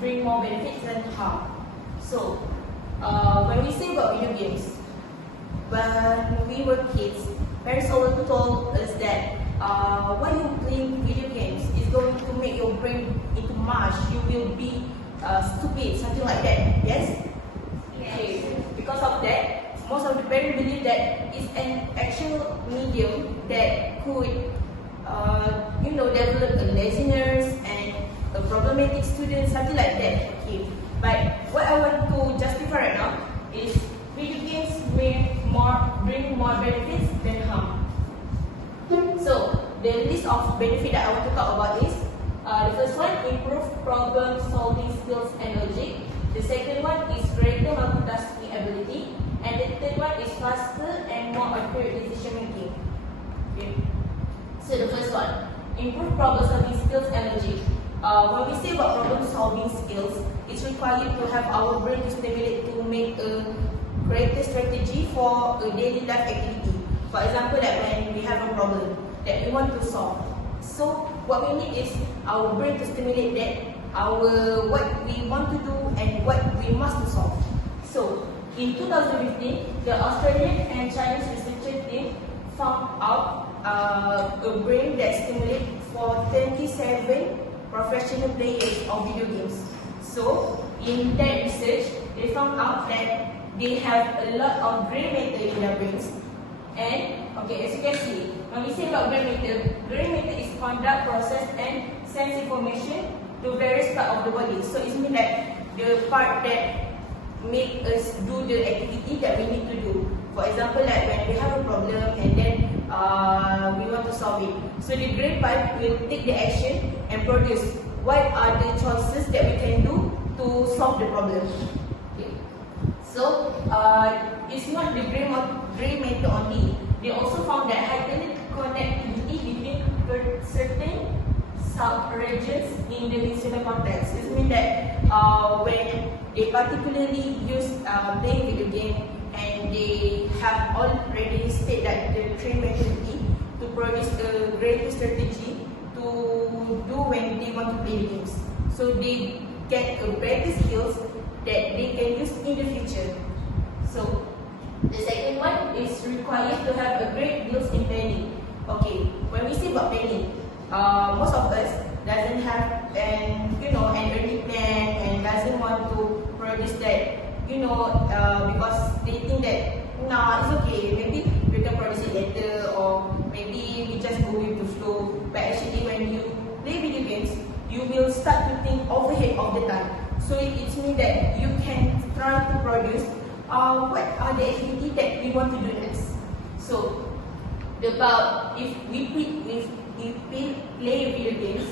bring more benefits than harm. So, when we say about video games, when we were kids, parents always told us that when you play video games, it's going to make your brain into mush. You will be stupid, something like that. Yes? Okay. Because of that, most of the parents believe that it's an actual medium that could, develop a laziness and a problematic student, something like that. Okay. But what I want to justify right now is video games may bring more benefits than harm. So the list of benefits that I want to talk about is the first one, improve problem solving skills and logic. The second one is greater multitasking ability, and the third one is faster and more accurate decision making. Okay. So the first one, improve problem solving skills and logic. When we say about problem solving skills, it's required to have our brain to stimulate to make a greater strategy for a daily life activity. For example, like when we have a problem that we want to solve. So what we need is our brain to stimulate that, what we want to do and what we must solve. So in 2015, the Australian and Chinese research team found out a brain that stimulates for 27 professional players of video games. So in that research, they found out that they have a lot of gray matter in their brains. And okay, as you can see, when we say about gray matter is conduct, process, and sends information to various parts of the body. So it means that the part that make us do the activity that we need to do. For example, like when we have a problem and then we want to solve it. So the gray part will take the action and produce what are the choices that we can do to solve the problem. Okay. So it's not the gray matter only. They also found that heightened connectivity between certain sub-regions in the vestibular cortex. It means that when they particularly use playing video game and they have already stated that the train mentality to produce a greater strategy to do when they want to play the games. So they get a better skills that they can use in the future. So the second one is required to have a great deals in planning. Okay, when we say about planning, most of us doesn't have an early plan and doesn't want to produce that, because they think that nah, it's okay, maybe we can produce it later, or maybe we just go with the flow. But actually, when you play video games, you will start to think overhead of the time. So it means that you can try to produce what are the activities that we want to do next. So if we play video games,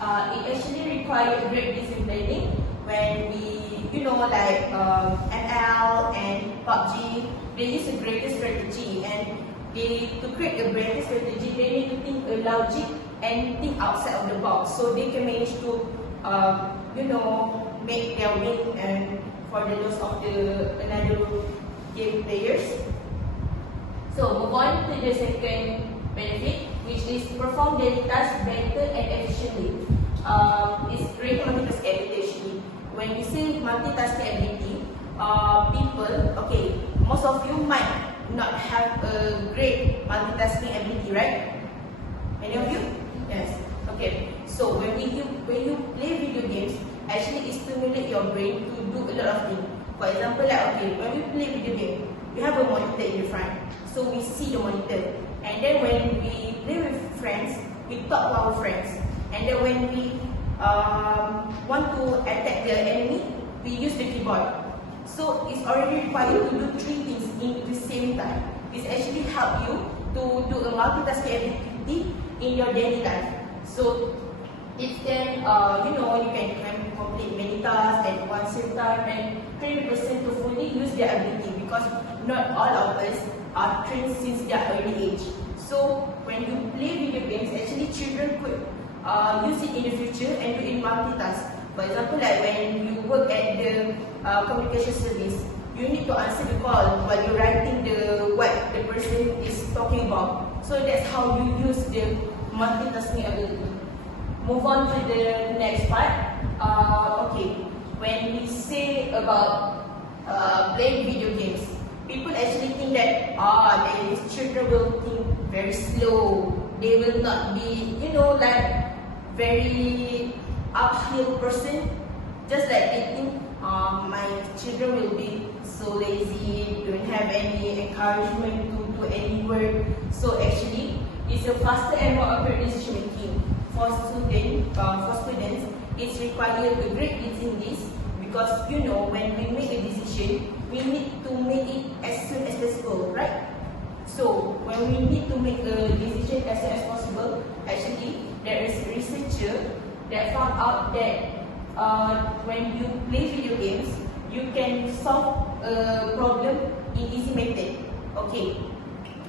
it actually requires great discipline. When we, like ML and PUBG, they use a greater strategy, and to create a greater strategy, they need to think a logic and think outside of the box, so they can manage to, make their win and for the loss of another game players. So move on to the second benefit, which is perform daily tasks better and efficiently. It's great multitasking ability actually. When we say multitasking ability, most of you might not have a great multitasking ability, right? Any of you? Yes. Okay. So when you play video games, actually it stimulates your brain to do a lot of things. For example, when we play video game, we have a monitor in the front, so we see the monitor. And then when we play with friends, we talk to our friends. And then when we want to attack the enemy, we use the keyboard. So it's already required to do 3 things in the same time. It's actually help you to do a multitasking activity in your daily life. So it can, you can complete many tasks at one same time, and 20% to fully use their ability, because not all of us are trained since their early age. So when you play video games, actually children could use it in the future and do it multitask. For example, like when you work at the communication service, you need to answer the call while you're writing what the person is talking about. So that's how you use the multitasking ability. Move on to the next part. okay, when we say about playing video games, people actually think that the children will think very slow. They will not be, like very uphill person. Just like they think my children will be so lazy, don't have any encouragement to do any work. So actually, it's a faster and more accurate decision making. For students, it's required a great deal in this because when we make a decision, we need to make it as soon as possible, right? So when we need to make a decision as soon as possible, actually there is a researcher that found out that when you play video games, you can solve a problem in easy method. Okay.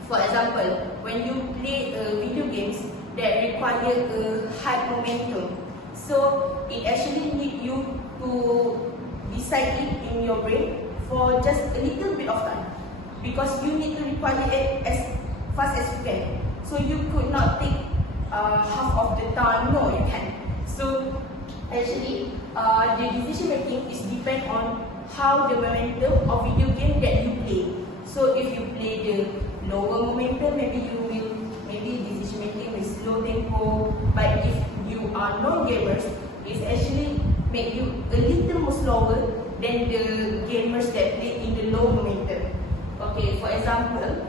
For example, when you play video games that require a high momentum, so it actually needs you to decide it in your brain for just a little bit of time because you need to require it as fast as you can. So you could not take half of the time. No, you can't. So actually, the decision making is depend on how the momentum of video game that you play. So if you play the lower momentum, maybe decision making with slow tempo. But if you are non-gamers, it's actually make you a little more slower than the gamers that play in the low momentum. Okay, for example,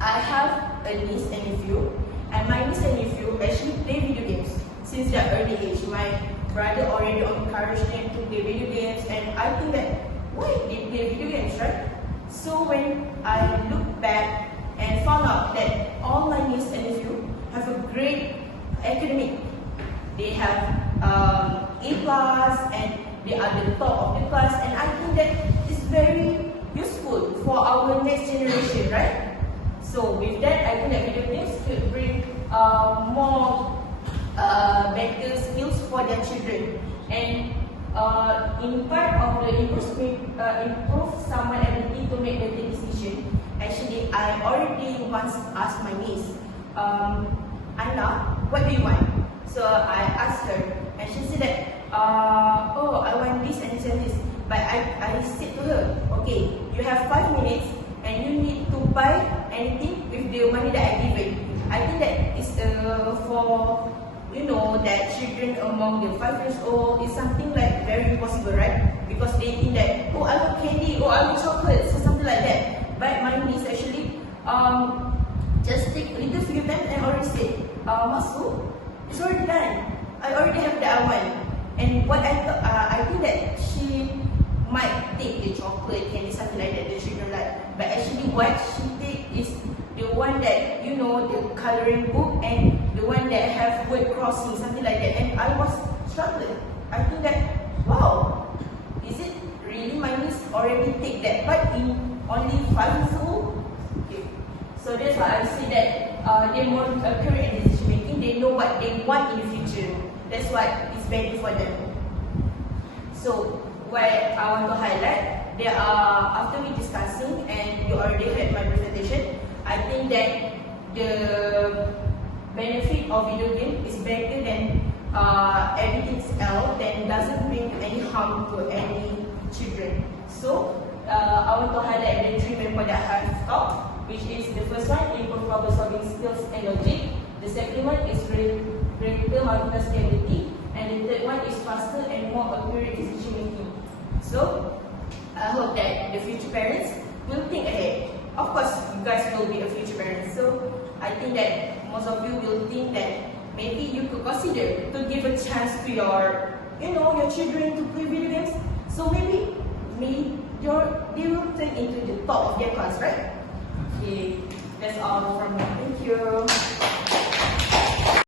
I have a niece and nephew, and my niece and nephew actually play video games since their early age. My brother already encouraged them to play video games, and I think that why they play video games, right? So when I look back and found out that all my niece and nephew have a great academic, they have A+ and they are the top of the class, and I think that is very useful for our next generation, right? So with that, I think that video games could bring more better skills for their children, and in part of the improve someone's ability to make better decision. Actually, I already once asked my niece, Anna, what do you want? So I asked her, and she said that, oh, I want this and this and this. But I said to her, okay, you have 5 minutes and you need to buy anything with the money that I give it. I think that is for that children among the 5 years old is something like very impossible, right? Because they think that, oh, I want candy, oh, I want chocolate, so something like that. But my niece actually just take a little few times and already said, Masu, it's already done. I already have that one. And what I think that she might take the chocolate, candy, something like that, the children like. But actually what she take is the one that, the coloring book and the one that have word crossing, something like that. And I was struggling. I think that, wow, is it really my niece already take that? But in only 5 years old? Okay. So that's why I say that they're more accurate in decision making. They know what they want in the future. That's why it's better for them. So what I want to highlight, there are, after we discussing and you already heard my presentation, I think that the benefit of video game is better than everything else, then doesn't bring any harm to any children. So I want to highlight the 3 main points that I have taught, which is the first one, improve problem solving skills and logic. The second one is greater multitasking ability, and the third one is faster and more accurate decision making. So I hope that the future parents will think ahead. Of course, you guys will be the future parents, so I think that most of you will think that maybe you could consider to give a chance to your, your children to play video games. So maybe they will turn into the top of their class, right? Okay, that's all from me. Thank you.